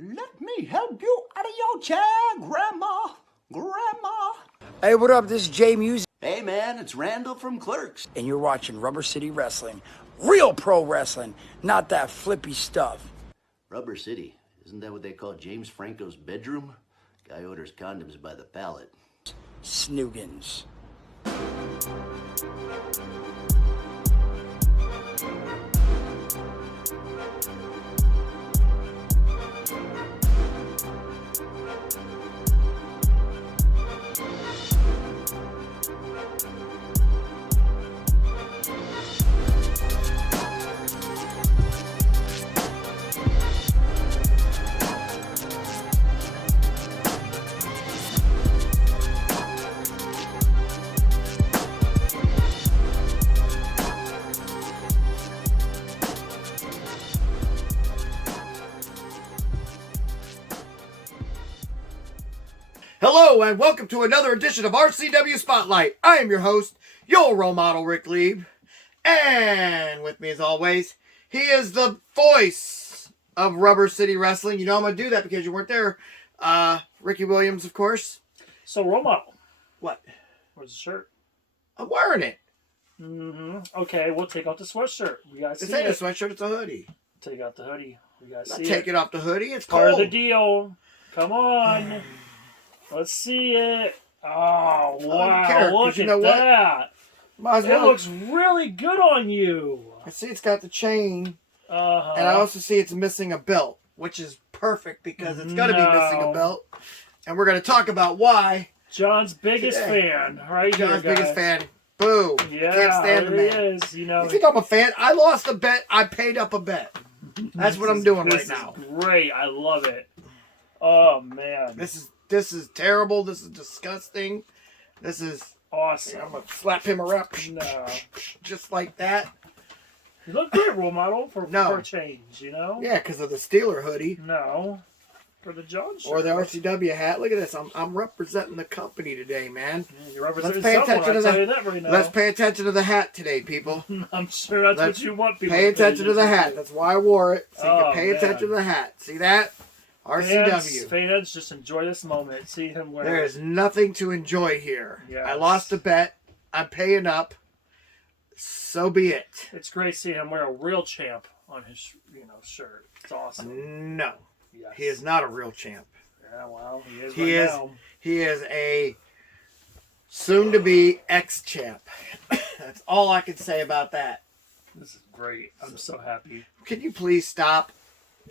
Let me help you out of your chair, Grandma. Grandma. Hey, what up? This is Jay Music. Hey, man, it's Randall from Clerks. And you're watching Rubber City Wrestling. Real pro wrestling, not that flippy stuff. Rubber City. Isn't that what they call James Franco's bedroom? Guy orders condoms by the pallet. Snoogans. Hello and welcome to another edition of RCW Spotlight. I am your host, your role model, Rick Lieb. And with me as always, he is the voice of Rubber City Wrestling. You know I'm going to do that because you weren't there. Ricky Williams, of course. So, role model. What? Where's the shirt? I'm wearing it. Okay, we'll take off the sweatshirt. We gotta see This ain't a it. sweatshirt, it's a hoodie. Take out the hoodie. We gotta Not see taking it. off the hoodie, it's Part of cold. the deal. Come on. Let's see it. Oh, wow. care, 'cause Look you at know what? that. Might as It well. looks really good on you. I see it's got the chain, Uh-huh. and I also see it's missing a belt, which is perfect because it's going to be missing a No. belt. And we're going to talk about why. John's biggest Today. fan, right John's here, guys. biggest fan. Boo. Yeah, Can't stand the there man. he is. You know, You think I'm a fan? I lost a bet. I paid up a bet. That's what I'm doing right this now. is great. I love it. Oh, man. This is terrible. This is disgusting. This is Awesome. I'm gonna slap him around No. just like that. You look great, role model, for No. a change, you know? Yeah, because of the Steeler hoodie No. For the John shirt. or the RCW hat. Look at this. I'm representing the company today, man. You're representing Let's pay someone, attention to I'll that. tell you that right now. Let's pay attention to the hat today, people. I'm sure that's Let's what you want people Pay to attention to the hat. That's why I wore it. So you Oh, can pay man. attention to the hat. See that? RCW. Fans, just enjoy this moment. See him wear There it. is nothing to enjoy here. Yes. I lost a bet. I'm paying up. So be it. It's great to see him wear a real champ on his shirt. It's awesome. No, Yes. he is not a real champ. Yeah, well, he is He right is. now. He is a soon-to-be ex-champ. That's all I can say about that. This is great. I'm so happy. Can you please stop?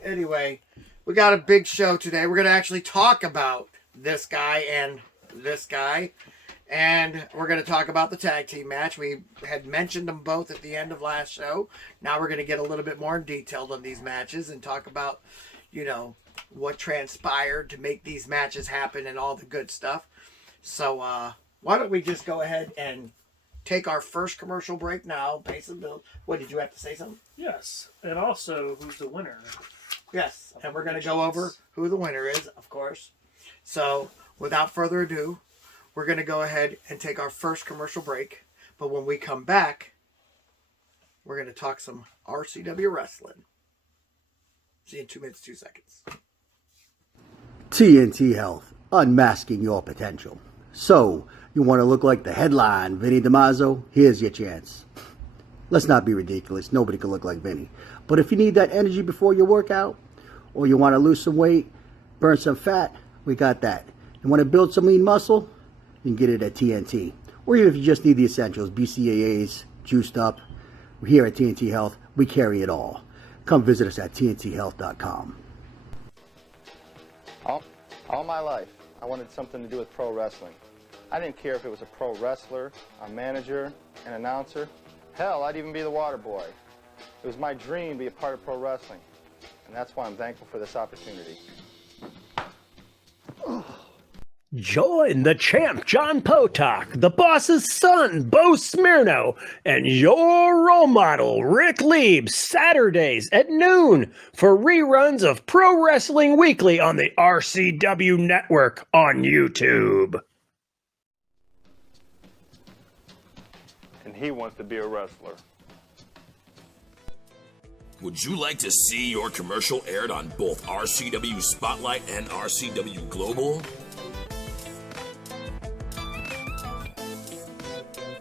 Anyway, we got a big show today. We're going to actually talk about this guy and this guy. And we're going to talk about the tag team match. We had mentioned them both at the end of last show. Now we're going to get a little bit more detailed on these matches and talk about, what transpired to make these matches happen and all the good stuff. So why don't we just go ahead and take our first commercial break now. Pay some bills. What, did you have to say something? Yes. And also, who's the winner? Yes. And we're going to go over who the winner is, of course. So without further ado, we're going to go ahead and take our first commercial break. But when we come back, we're going to talk some RCW wrestling. See you in 2 minutes, 2 seconds. TNT Health, unmasking your potential. So, you want to look like the headline Vinny DiMaggio? Here's your chance. Let's not be ridiculous. Nobody can look like Vinny. But if you need that energy before your workout, or you want to lose some weight, burn some fat, we got that. You want to build some lean muscle? You can get it at TNT. Or even if you just need the essentials, BCAAs, juiced up. Here at TNT Health, we carry it all. Come visit us at tnthealth.com. All my life, I wanted something to do with pro wrestling. I didn't care if it was a pro wrestler, a manager, an announcer. Hell, I'd even be the water boy. It was my dream to be a part of pro wrestling, and that's why I'm thankful for this opportunity. Join the champ, John Potok, the boss's son, Bo Smirno, and your role model, Rick Lieb, Saturdays at noon for reruns of Pro Wrestling Weekly on the RCW Network on YouTube. And he wants to be a wrestler. Would you like to see your commercial aired on both RCW Spotlight and RCW Global?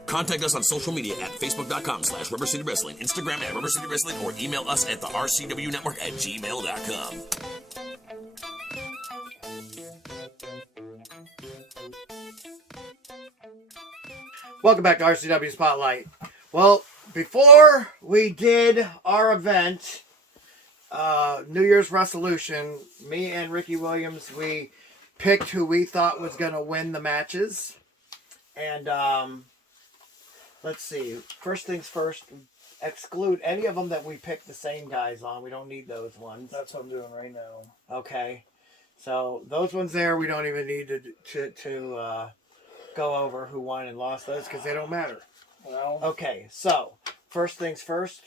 Contact us on social media at facebook.com/Rubber City Wrestling, Instagram at Rubber City Wrestling, or email us at the RCW Network at gmail.com. Welcome back to RCW Spotlight. Well, before we did our event, New Year's Resolution, me and Ricky Williams, we picked who we thought was going to win the matches. And let's see. First things first, exclude any of them that we picked the same guys on. We don't need those ones. That's what I'm doing right now. Okay. So those ones there, we don't even need to go over who won and lost those because they don't matter. Well, okay, so first things first.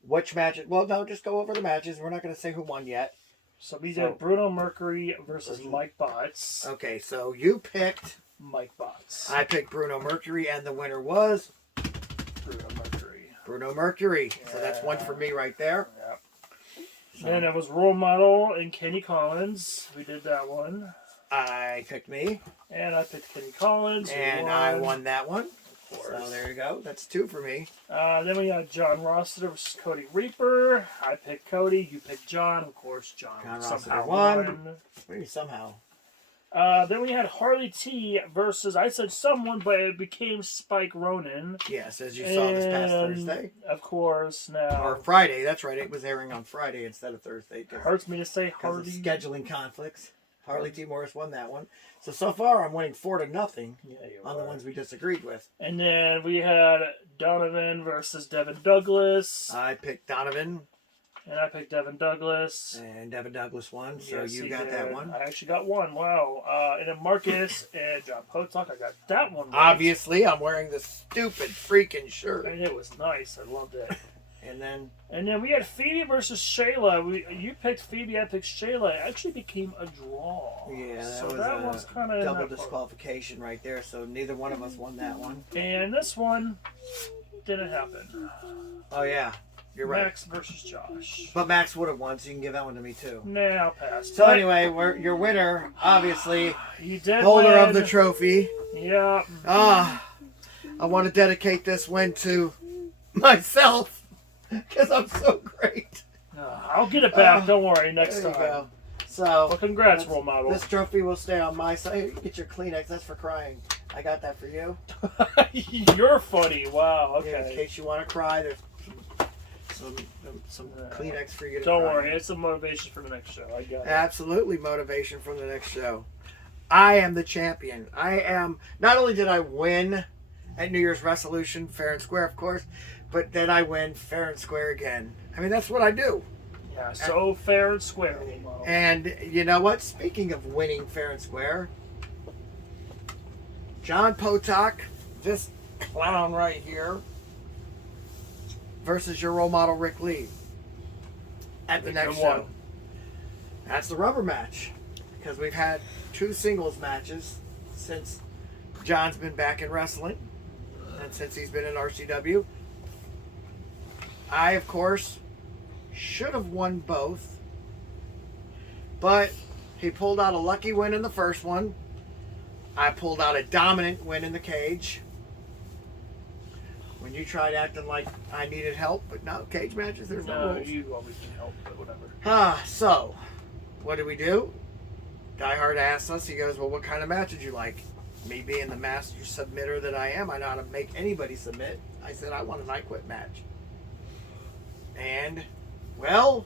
Which matches? Well, no, just go over the matches. We're not going to say who won yet. So we did Bruno Mercury versus Mike Botts. Okay, so you picked Mike Botts. I picked Bruno Mercury, and the winner was Bruno Mercury. Bruno Mercury. Yeah. So that's one for me right there. Yep. So. And it was RoleModel and Kenny Collins. We did that one. I picked me. And I picked Kenny Collins. And I won that one. So there you go. That's two for me. Then we got John Rossiter versus Cody Reaper. I picked Cody. You picked John. Of course, John somehow won. What do you somehow? Then we had Harley T versus, I said someone, but it became Spike Ronan. Yes, as you saw this past Thursday. Of course, now. Or Friday. That's right. It was airing on Friday instead of Thursday. Hurts me to say Harley. Scheduling conflicts. Harley T. Morris won that one. So far, I'm winning 4-0 on the ones we disagreed with. And then we had Donovan versus Devin Douglas. I picked Donovan. And I picked Devin Douglas. And Devin Douglas won, so yes, you got that one. I actually got one, wow. And then Marcus and John Potok, I got that one right. Obviously, I'm wearing the stupid freaking shirt. And it was nice, I loved it. And then we had Phoebe versus Shayla. You picked Phoebe, I picked Shayla. It actually became a draw. Yeah, that was kind of double disqualification right there. So neither one of us won that one. And this one didn't happen. Oh yeah, you're right. Max versus Josh. But Max would have won, so you can give that one to me too. Nah, I'll pass. So anyway, your winner, obviously, you did holder win. of the trophy. Yeah. I want to dedicate this win to myself. Because I'm so great. I'll get it back. Don't worry. Next time. Go. So, well, congrats, RoleModel. This trophy will stay on my side. You get your Kleenex. That's for crying. I got that for you. You're funny. Wow. Okay. Yeah, in case you want to cry, there's some Kleenex for you to Don't cry. worry. It's a motivation for the next show. I got it. Absolutely motivation for the next show. I am the champion. I am. Not only did I win at New Year's Resolution, fair and square, of course, but then I win fair and square again. I mean, that's what I do. Yeah, so fair and square. And you know what? Speaking of winning fair and square, John Potok, this clown right here, versus your role model, Rick Lee, at the next show. That's the rubber match. Because we've had 2 singles matches since John's been back in wrestling. And since he's been in RCW. I, of course, should have won both. But he pulled out a lucky win in the first one. I pulled out a dominant win in the cage. When you tried acting like I needed help, but no, cage matches, there's no rules. You always can help, but whatever. So, what do? Die Hard asked us, he goes, well, what kind of match did you like? Me being the master submitter that I am, I know how to make anybody submit. I said, I want an I Quit match. And, well,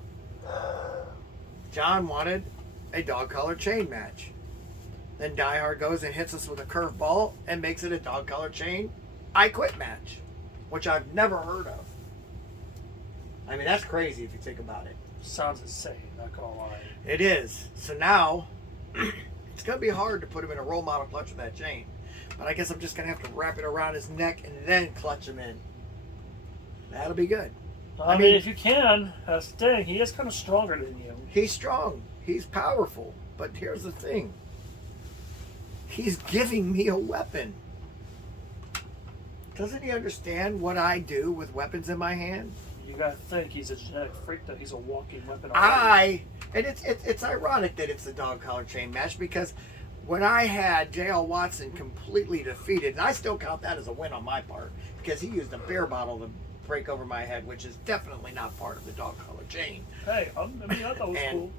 John wanted a dog collar chain match. Then Die Hard goes and hits us with a curveball and makes it a dog collar chain I Quit match, which I've never heard of. I mean, that's crazy if you think about it. Sounds insane, not gonna lie. It is. So now, it's going to be hard to put him in a role model clutch with that chain. But I guess I'm just going to have to wrap it around his neck and then clutch him in. That'll be good. I mean, if you can, that's the thing. He is kind of stronger than you. He's strong. He's powerful. But here's the thing. He's giving me a weapon. Doesn't he understand what I do with weapons in my hand? You gotta think he's a genetic freak. That he's a walking weapon. And it's ironic that it's the dog collar chain match, because when I had J.L. Watson completely defeated, and I still count that as a win on my part, because he used a beer bottle to break over my head, which is definitely not part of the dog collar chain. Hey, I thought it was cool.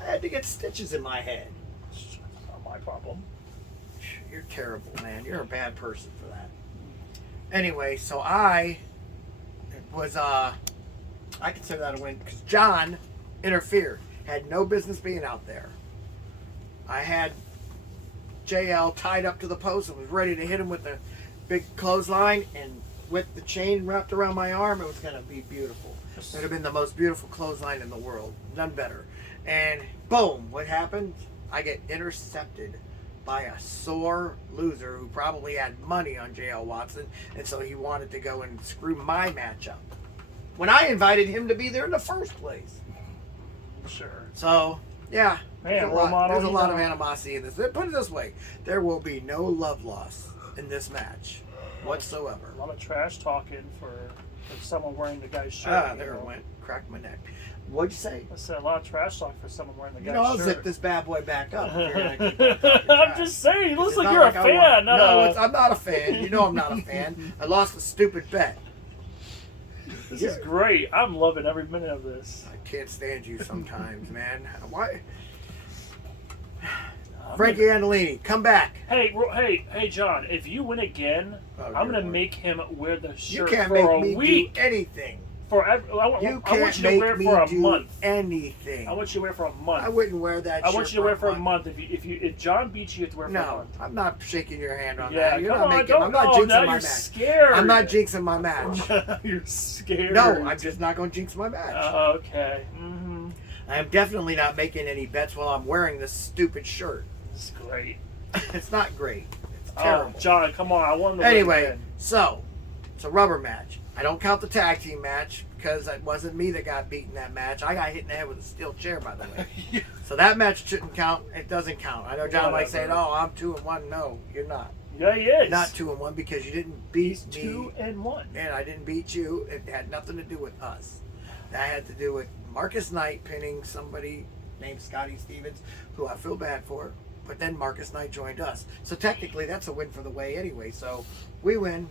I had to get stitches in my head. It's not my problem. You're terrible, man. You're a bad person for that. Anyway, so I consider that a win because John interfered. Had no business being out there. I had JL tied up to the post and was ready to hit him with a big clothesline, and with the chain wrapped around my arm, it was going to be beautiful. It would have been the most beautiful clothesline in the world. None better. And boom, what happened? I get intercepted by a sore loser who probably had money on JL Watson, and so he wanted to go and screw my match up when I invited him to be there in the first place. Sure. So, yeah, Man, there's a lot of animosity in this. Put it this way, there will be no love loss in this match whatsoever. A lot of trash talking for someone wearing the guy's shirt. There it went. Cracked my neck. What'd you say? I said a lot of trash talk for someone wearing the guy's I'll shirt. zip this bad boy back up. I'm just saying, you look It's like not you're a I fan. want- No, I'm not a fan. You know I'm not a fan. I lost a stupid bet. This is great. I'm loving every minute of this. I can't stand you sometimes, man. Why? Frankie Andolini, come back. Hey, John. If you win again, I'm gonna make him wear the You shirt can't for make a me week. do anything. I You want you can't to make wear it me for a do month. anything. I want you to wear it for a month. I wouldn't wear that. I shirt want you to wear it for a month. month. If John beats you, you have to wear it for a No, month. I'm not shaking your hand on Yeah, that. You're come not on, making. don't. I'm not Oh, jinxing now my you're match. scared. I'm not jinxing my match. You're scared. No, I'm just not going to jinx my match. Okay. Mm-hmm. I'm definitely not making any bets while I'm wearing this stupid shirt. It's great. It's not great. It's terrible. John, come on. I want to Anyway, win. so it's a rubber match. I don't count the tag team match because it wasn't me that got beaten that match. I got hit in the head with a steel chair, by the way. So that match shouldn't count. It doesn't count. I know John likes saying, "Oh, I'm 2-1." No, you're not. Yeah, he is. Not 2-1 because you didn't beat me. 2-1. And I didn't beat you. It had nothing to do with us. That had to do with Marcus Knight pinning somebody named Scotty Stevens, who I feel bad for. But then Marcus Knight joined us. So technically, that's a win for the way anyway. So we win.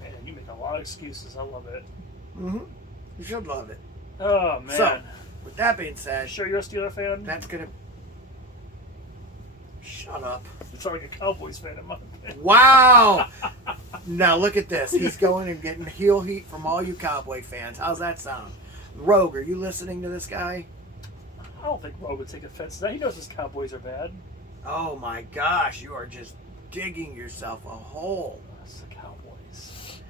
Man, you make a lot of excuses. I love it. Mm-hmm. You should love it. Oh, man. So, with that being said, Sure you're a Steeler fan? that's going to... Shut up. It's like a Cowboys fan in my opinion. Wow! Now look at this. He's going and getting heel heat from all you Cowboy fans. How's that sound? Rogue, are you listening to this guy? I don't think Roe would take offense to that. He knows his Cowboys are bad. Oh my gosh, you are just digging yourself a hole. That's the Cowboys.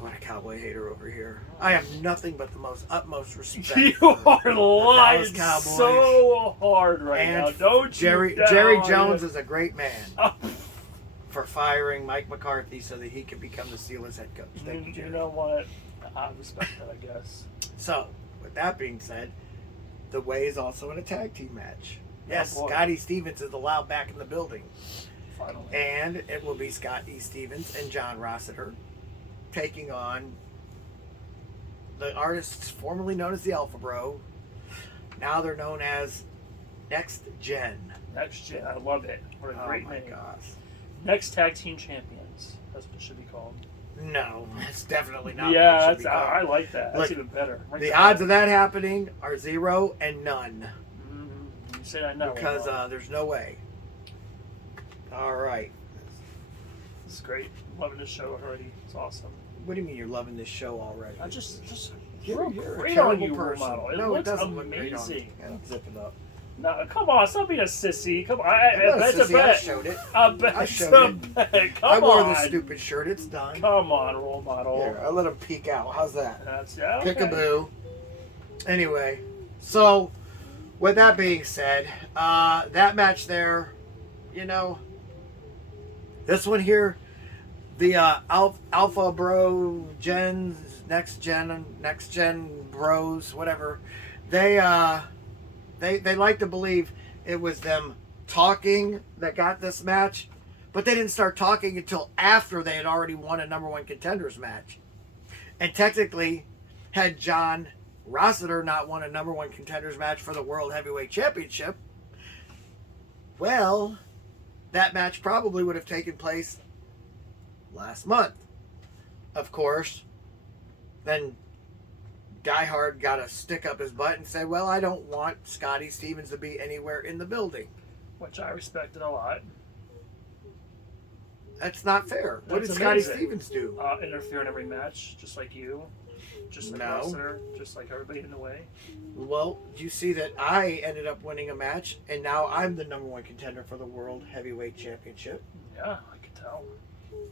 What a Cowboy hater over here. I have nothing but the most utmost respect. You for are lying Dallas Cowboys. so hard right And now. Don't Jerry you dare Jerry lie. Jones is a great man Oh. for firing Mike McCarthy so that he could become the Steelers head coach. Thank you, You Jerry. know what? I respect that, I guess. So, with that being said, the Way is also in a tag team match. Yes, boy. Scotty Stevens is allowed back in the building. Finally. And it will be Scotty Stevens and John Rossiter taking on the artists formerly known as the Alpha Bro. Now they're known as Next Gen. Next Gen. I love it. What a great Oh my name. gosh. Next Tag Team Champions. That's what it should be called. No, it's definitely not. Yeah, what it should that's, be called. I like that. That's Look, even better. The odds of that happening are 0 and none. You say I know. Because there's no way. All right. This is great. Loving this show already. It's awesome. What do you mean you're loving this show already? I just You're real a great terrible on you, person. RoleModel. It No, looks it doesn't look great on amazing. you. Zip it up. No, come on, stop being a sissy. Come on, I'm not a that's a sissy, I bet. showed it. I bet. I showed a it. bet. Come I wore on. this stupid shirt. It's done. Come on, RoleModel. Here, I let him peek out. How's that? That's yeah. Okay. Peekaboo. Anyway, so with that being said, that match there, this one here, the Alpha Bro Gens, Next Gen Bros, whatever, they like to believe it was them talking that got this match, but they didn't start talking until after they had already won a #1 contenders match. And technically, had John Rossiter not won a number one contenders match for the World Heavyweight Championship, well, that match probably would have taken place last month. Of course, then Diehard got to stick up his butt and say, well, I don't want Scotty Stevens to be anywhere in the building. Which I respected a lot. That's not fair. What That's did Scotty amazing. Stevens do? Interfere in every match, just like you. Just like No. Rossiter, just like everybody in the way. Well, you see that I ended up winning a match, and now I'm the number one contender for the World Heavyweight Championship. Yeah, I could tell.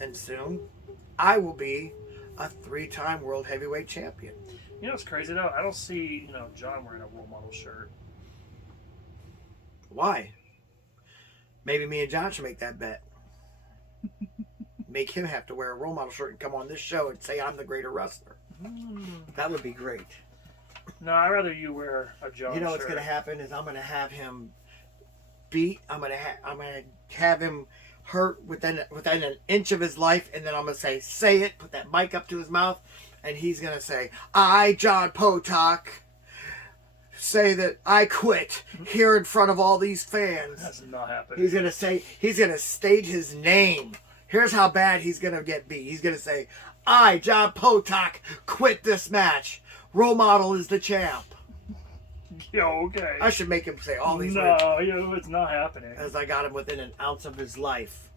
And soon, I will be a 3-time World Heavyweight Champion. You know what's crazy though? I don't see, John wearing a role model shirt. Why? Maybe me and John should make that bet. Make him have to wear a role model shirt and come on this show and say I'm the greater wrestler. That would be great. No, I'd rather you wear a John shirt. You know what's going to happen is I'm going to have him beat. I'm going to have him hurt within an inch of his life, and then I'm going to say it, put that mic up to his mouth, and he's going to say, I, John Potok, say that I quit here in front of all these fans. That's not happening. He's going to state his name. Here's how bad he's going to get beat. He's going to say, I, John Potok, quit this match. Role Model is the champ. Yo, okay. I should make him say all these words. No, it's not happening. As I got him within an ounce of his life.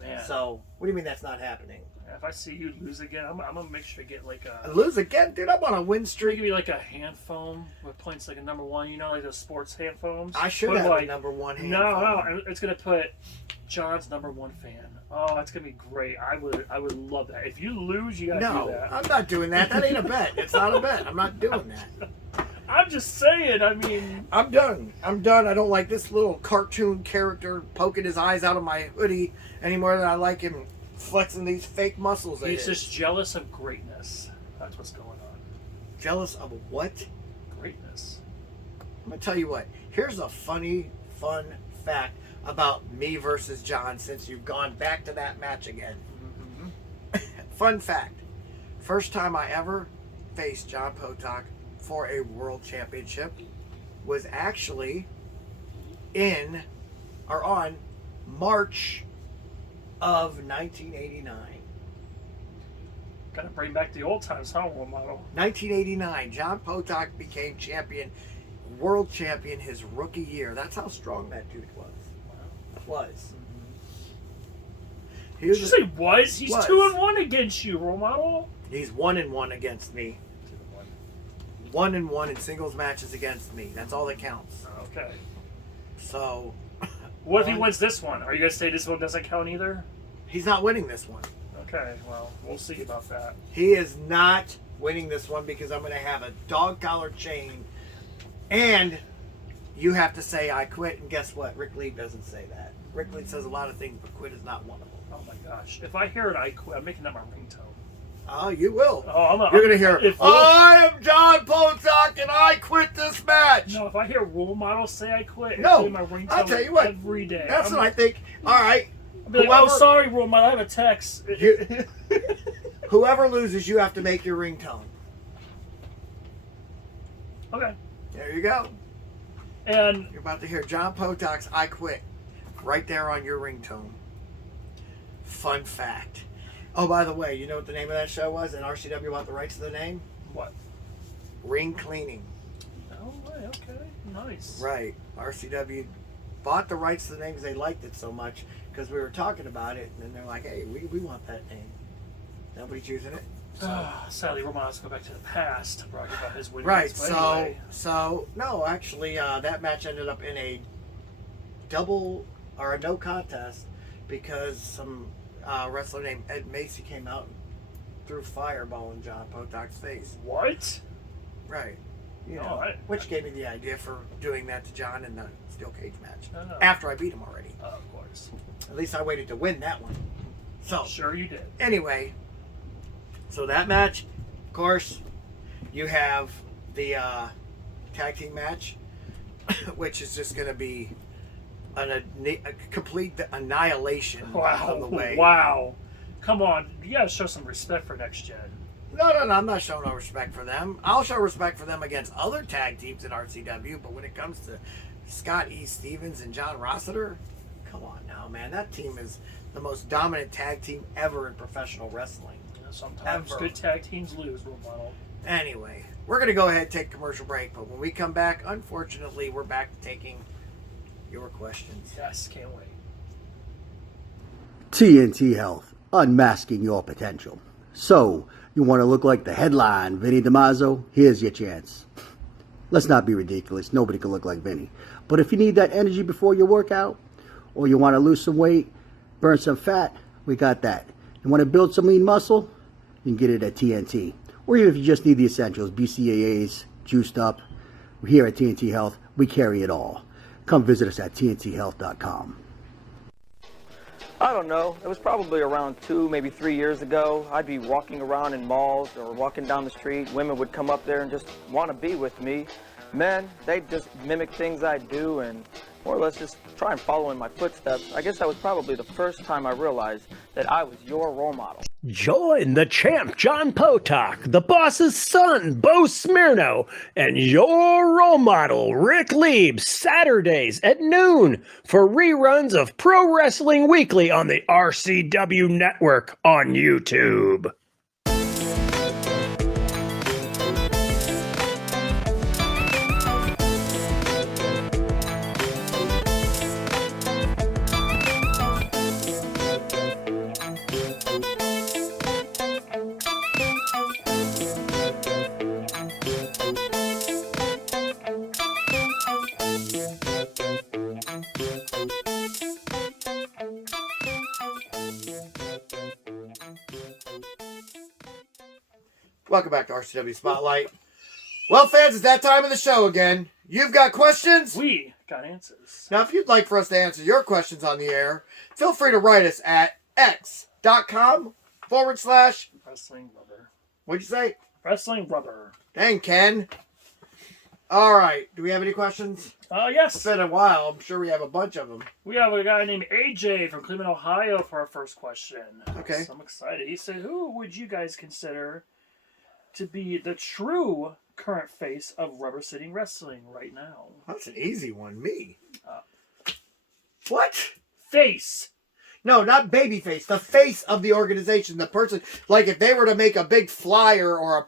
Man. So, what do you mean that's not happening? If I see you lose again, I'm gonna make sure to get like a. Lose again? Dude, I'm on a win streak. Give me like a hand foam with points like a number one. Like those sports hand foams. I should Put have like, a number one hand No, foam. it's gonna put John's number one fan. Oh, that's gonna be great. I would love that. If you lose, you gotta do No, that. I'm not doing that. That ain't a bet. It's not a bet. I'm not doing that. I'm just saying. I mean, I'm done. I don't like this little cartoon character poking his eyes out of my hoodie any more than I like him flexing these fake muscles. he's just jealous of greatness. That's what's going on. Jealous of what? Greatness. I'm going to tell you what. Here's a fun fact about me versus John since you've gone back to that match again. Fun fact. First time I ever faced John Potok for a world championship was actually on March of 1989. Gotta bring back the old times, huh, role model? 1989, John Potok became world champion his rookie year. That's how strong that dude was. Did you say was? He's Was. 2-1 against you, role model. He's 1-1 against me. 1-1 in singles matches against me. That's all that counts. Okay. So, What if he wins this one? Are you gonna say this one doesn't count either? he's not winning this one. Okay, well, we'll see about that. He is not winning this one because I'm going to have a dog collar chain, and you have to say I quit. And guess what? Rick Lee doesn't say that. Rick Lee says a lot of things, but quit is not one of them. Oh my gosh! If I hear it, I quit. I'm making that my ringtone. Oh, you will. Oh, You're going to hear, if I am John Potok and I quit this match. No, if I hear role models say I quit, No, it's my ringtone I'll tell you what. every day. That's what I think. All right. I'll be like, oh, sorry, role model. I have a text. Whoever loses, you have to make your ringtone. Okay. There you go. And You're about to hear John Potok's I Quit right there on your ringtone. Fun fact. Oh, by the way, you know what the name of that show was? And RCW bought the rights to the name? what? Ring Cleaning. Oh, right, okay, nice. Right. RCW bought the rights to the name because they liked it so much because we were talking about it. And then they're like, hey, we want that name. Nobody's using it. Sadly, role models go back to the past, bragging about his winnings. Right. But anyway. So no, actually, that match ended up in a no contest because some wrestler named Ed Macy came out and threw fireball in John Potok's face. What? Right. You No, know, which gave me the idea for doing that to John in the steel cage match No. after I beat him already. Of course. At least I waited to win that one. So Sure you did. anyway, so that match, of course, you have the tag team match, which is just going to be a complete annihilation Wow. on the way. Wow. Come on. You gotta show some respect for next gen. No, I'm not showing no respect for them. I'll show respect for them against other tag teams in RCW, but when it comes to Scott E. Stevens and John Rossiter, come on now, man. That team is the most dominant tag team ever in professional wrestling. Sometimes Ever. good tag teams lose, role model. Anyway, we're going to go ahead and take a commercial break, but when we come back, unfortunately, we're back to taking your questions. Yes, can't wait. TNT Health, unmasking your potential. So, you want to look like the headline, Vinny DiMaggio? Here's your chance. Let's not be ridiculous. Nobody can look like Vinny. But if you need that energy before your workout, or you want to lose some weight, burn some fat, we got that. You want to build some lean muscle? You can get it at TNT. Or even if you just need the essentials, BCAAs, juiced up. Here at TNT Health, we carry it all. Come visit us at tnthealth.com. I don't know. It was probably around 2, maybe 3 years ago. I'd be walking around in malls or walking down the street. Women would come up there and just want to be with me. Men, they'd just mimic things I do and more or less just try and follow in my footsteps. I guess that was probably the first time I realized that I was your role model. Join the champ, John Potok, the boss's son, Bo Smirno, and your role model, Rick Lieb, Saturdays at noon for reruns of Pro Wrestling Weekly on the RCW Network on YouTube. Welcome back to RCW Spotlight. Well, fans, it's that time of the show again. You've got questions? We got answers. Now, if you'd like for us to answer your questions on the air, feel free to write us at x.com/. Wrestling rubber. What'd you say? Wrestling rubber. Dang, Ken. All right. Do we have any questions? Yes. It's been a while. I'm sure we have a bunch of them. We have a guy named AJ from Cleveland, Ohio for our first question. Okay. So I'm excited. He said, who would you guys consider to be the true current face of Rubber City Wrestling right now? That's an easy one. Me. What? Face. No, not babyface. The face of the organization. The person. Like if they were to make a big flyer or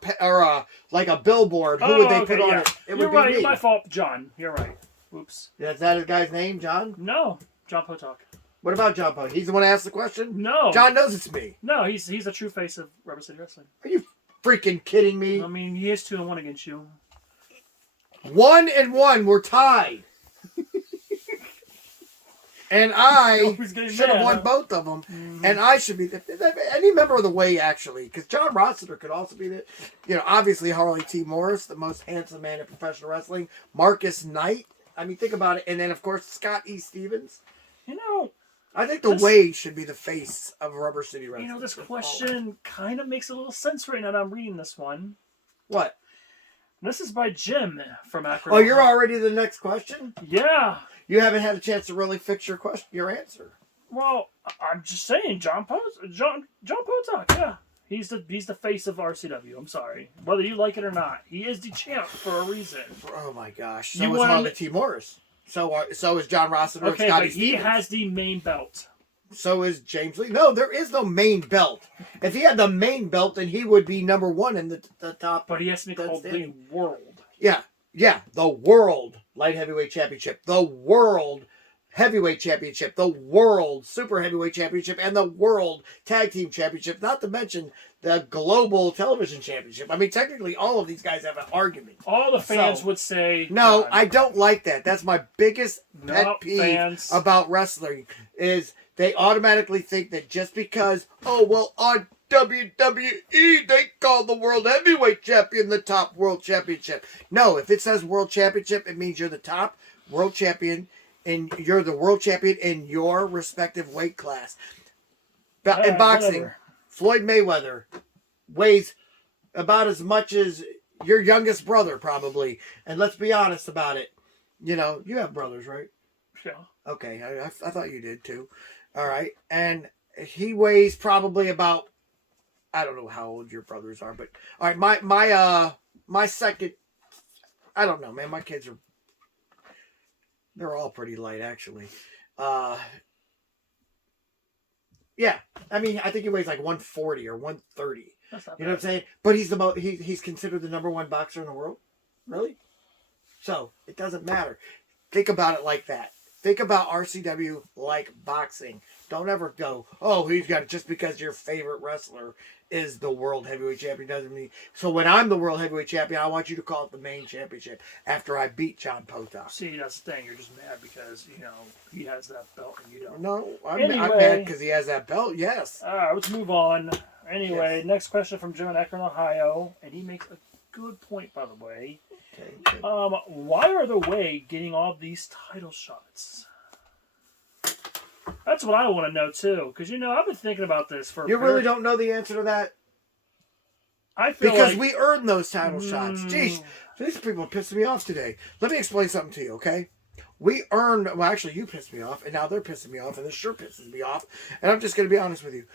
like a billboard, who would they put on it? It You're would right. be me. My fault, John. You're right. Oops. Is that his guy's name, John? No, John Potok. What about John Poe? He's the one who asked the question? No. John knows it's me. No, he's a true face of Rubber City Wrestling. Are you freaking kidding me? I mean, he is 2-1 against you. 1-1. We're tied. And I should have won both of them. Mm-hmm. And I should be any member of the way, actually. Because John Rossiter could also be obviously Harley T. Morris, the most handsome man in professional wrestling. Marcus Knight. I mean, think about it. And then, of course, Scott E. Stevens. I think the Way should be the face of Rubber City Wrestling. This question kind of makes a little sense right now that I'm reading this one. What? This is by Jim from Akron. Oh, you're already the next question? Yeah. You haven't had a chance to really fix your answer. Well, I'm just saying, John Potok, yeah. He's the face of RCW. I'm sorry. Whether you like it or not, he is the champ for a reason. Oh my gosh. So is Harley T. Morris. So is John Rossiter. Okay, but he has the main belt. So is James Lee. No, there is no main belt. If he had the main belt, then he would be number one in the top. But he has to be called the World. Yeah, the World Light Heavyweight Championship, the World Heavyweight Championship, the World Super Heavyweight Championship, and the World Tag Team Championship, not to mention the Global Television Championship. I mean, technically, all of these guys have an argument. All the fans would say... No, I don't like that. That's my biggest pet peeve about wrestling, is they automatically think that just because, on WWE, they call the World Heavyweight Champion the top World Championship. No, if it says World Championship, it means you're the top World Champion, and you're the World Champion in your respective weight class. In boxing, whatever. Floyd Mayweather weighs about as much as your youngest brother, probably. And let's be honest about it. You have brothers, right? Yeah. Okay, I thought you did too. All right. And he weighs probably about I don't know how old your brothers are, but all right, my second, I don't know, man. My kids are, they're all pretty light actually. Yeah, I mean, I think he weighs like 140 or 130. That's not You know what I'm bad. saying? But he's considered the number one boxer in the world. Really? So it doesn't matter. Think about it like that. Think about RCW like boxing. Don't ever go, oh, he's got it just because your favorite wrestler is the world heavyweight champion doesn't mean. So when I'm the world heavyweight champion, I want you to call it the main championship after I beat John Potok. See, that's the thing. You're just mad because, you know, he has that belt and you don't. No, I'm Anyway. mad because he has that belt. Yes. All right, let's move on. Anyway, Yes. next question from Joe in Akron, Ohio. And he makes a good point, by the way. Okay. Why are the Way getting all these title shots? That's what I want to know, too. Because, you know, I've been thinking about this for... You really don't know the answer to that? I feel Because like... we earned those title shots. Jeez, these people are pissing me off today. Let me explain something to you, okay? We earned, well, actually, you pissed me off, and now they're pissing me off, and this sure pisses me off. And I'm just going to be honest with you.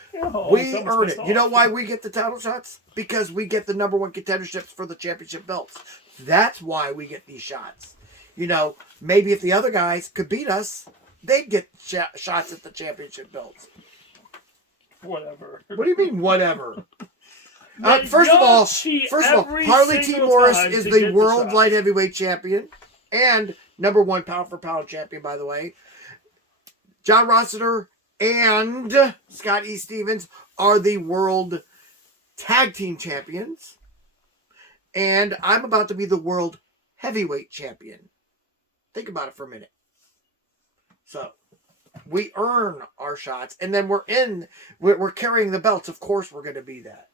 We earned it. You know why we get the title shots? Because we get the number one contenderships for the championship belts. That's why we get these shots. You know, maybe if the other guys could beat us, they'd get shots at the championship belts. Whatever. What do you mean, whatever? Man, First of y'all all, cheat every Harley T. single Morris time is to the get the world shots. light heavyweight champion and number one pound for pound champion, by the way. John Rossiter and Scott E. Stevens are the world tag team champions. And I'm about to be the world heavyweight champion. Think about it for a minute. So, we earn our shots, and then we're carrying the belts. Of course we're going to be that.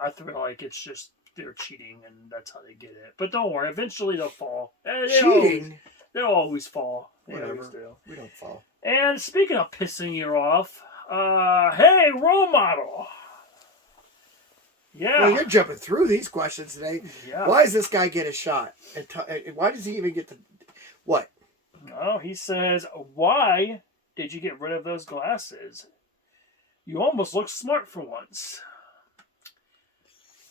I feel like it's just they're cheating, and that's how they get it. But don't worry, eventually they'll fall. Cheating? They'll always fall. They Whatever. always do. We don't fall. And speaking of pissing you off, hey, role model. Yeah. Well, you're jumping through these questions today. Yeah. Why does this guy get a shot? And why does he even get the... What? Oh, he says, why did you get rid of those glasses? You almost look smart for once.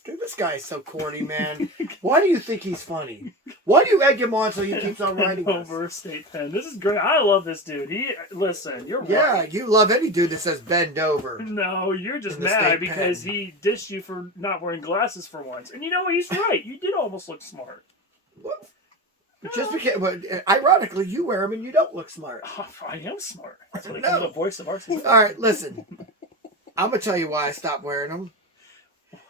Dude, this guy is so corny, man. Why do you think he's funny? Why do you egg him on so he keeps on writing us? Over a state pen. This is great. I love this dude. Listen, you're Yeah, right. you love any dude that says bend over. No, you're just In the mad state because pen. he dissed you for not wearing glasses for once. And you know, he's right. You did almost look smart. What? Just because, but ironically, you wear them and you don't look smart. Oh, I am smart. That's what I No. call the voice of RCW. All right, listen. I'm going to tell you why I stopped wearing them.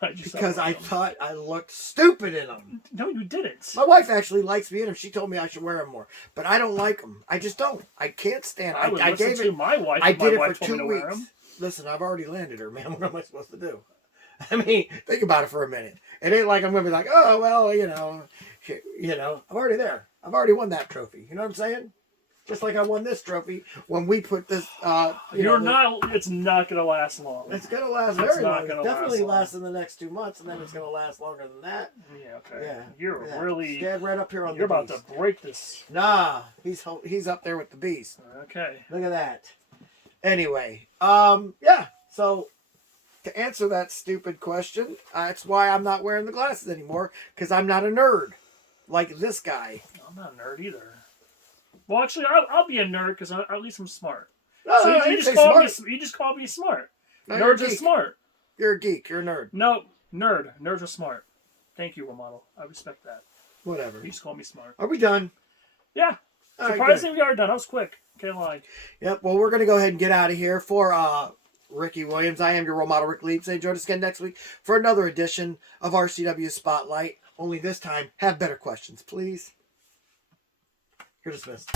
Because I thought I looked stupid in them. No, you didn't. My wife actually likes me in them. She told me I should wear them more. But I don't like them. I just don't. I can't stand I would I listen gave to it. my wife. I if my did it wife for told me 2 to wear weeks. 'em. Listen, I've already landed her, man. What am I supposed to do? I mean, think about it for a minute. It ain't like I'm going to be like, oh, well, you know, I'm already there. I've already won that trophy. You know what I'm saying? Just like I won this trophy when we put this. It's not going to last long. It's going to last It's very not long. gonna Definitely last last in the next 2 months, and then it's going to last longer than that. Yeah, okay. Yeah. You're Yeah. really. Stand right up here on You're the about beast. to break this. Nah, he's up there with the beast. Okay. Look at that. Anyway, yeah. So to answer that stupid question, that's why I'm not wearing the glasses anymore, because I'm not a nerd like this guy. I'm not a nerd either. Well, actually, I'll be a nerd because at least I'm smart. No, So I you didn't just say call smart. me. You just call me smart. No, you're a Nerds are geek. smart. You're a geek. You're a nerd. No, nerd. Nerds are smart. Thank you, role model. I respect that. Whatever. You just call me smart. Are we done? Yeah. All right, Surprisingly, we are done. I was quick. Can't lie. Yep. Well, we're going to go ahead and get out of here for Ricky Williams. I am your role model, Rick Leeds. Say join us again next week for another edition of RCW Spotlight. Only this time, have better questions, please. You're dismissed.